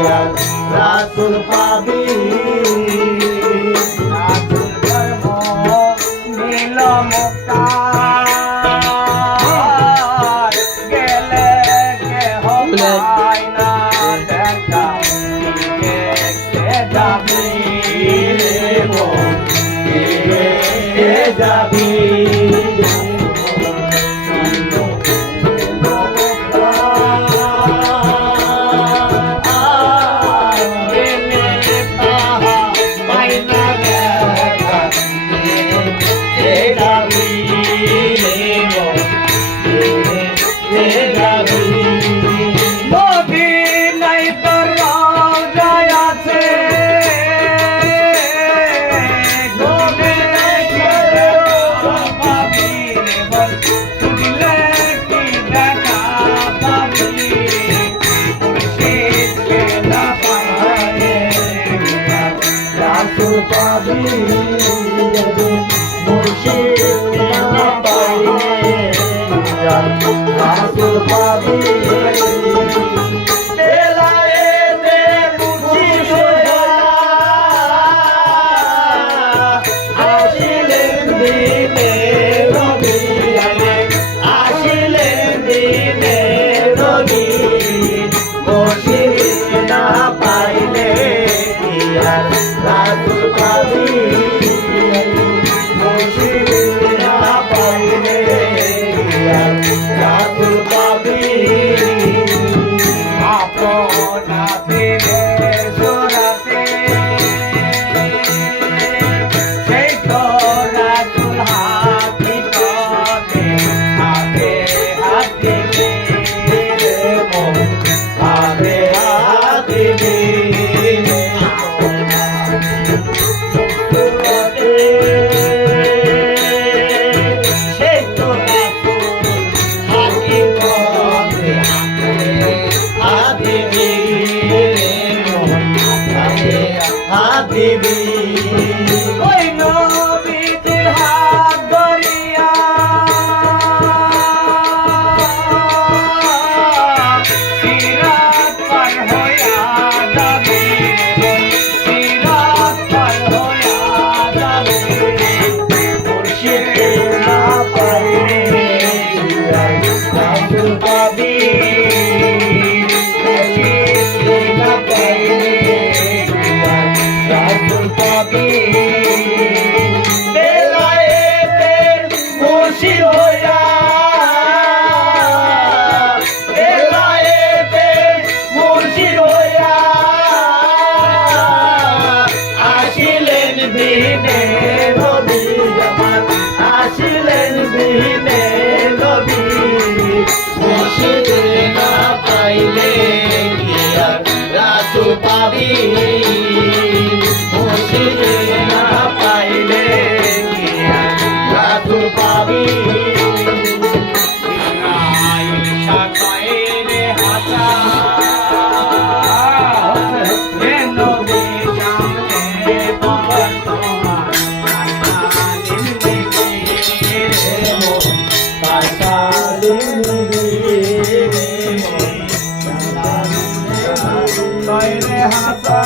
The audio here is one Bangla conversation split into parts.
রাসূল পাবি রাসূল ধর্ম নীল মুক্তার গেলে কেহ পায় না দেখা দেখতে যাবি রে যাবি পাবি মুর্শিদ না পাইলে রাসূল পাবি বেলায়েতে মুর্শিদ হইয়া আসিলেন দিনে নবী আসিলেন দিনে নবী মুর্শিদ না পাইলে রাসূল পাবি মুর্শিদ না পাইলে রাসূল পাবি আপনাতে সুরাতে সেই তো রাসূল হাতি পথে হাতে হাতে হাতে হাতে Habibi, oi Nabi Tirhad Dariya, Sirat par hoya jabe, Sirat par hoya jabe, Murshid na paile, Rasul pabi, Murshid na paile. রাসূল পাবি বেলায়েতে মুর্শিদ হইয়া বেলায়েতে মুর্শিদ হইয়া আসিলেন দিনে নবী আমার আসিলেন দিনে নবী মুর্শিদ না পাইলে রাসূল পাবি মুর্শিদ না পাইলে রাসূল পাবি ইসরাইল শাকায়ে হাসা হে নবী সামনে পাবন তোমার আসালিন দিকে রে মো আসালিন দিকে রে হাসা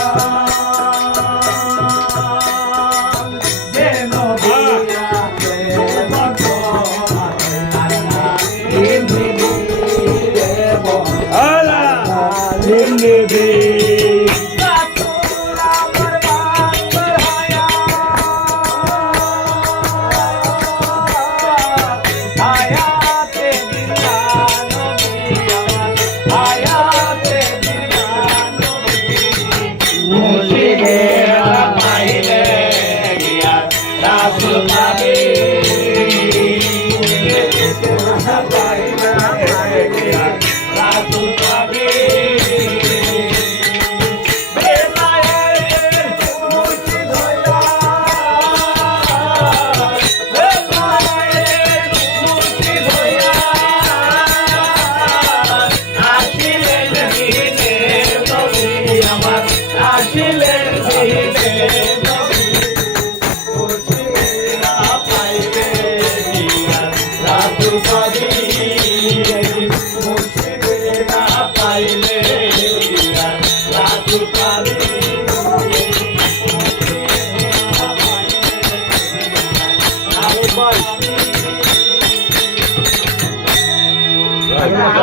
Rasul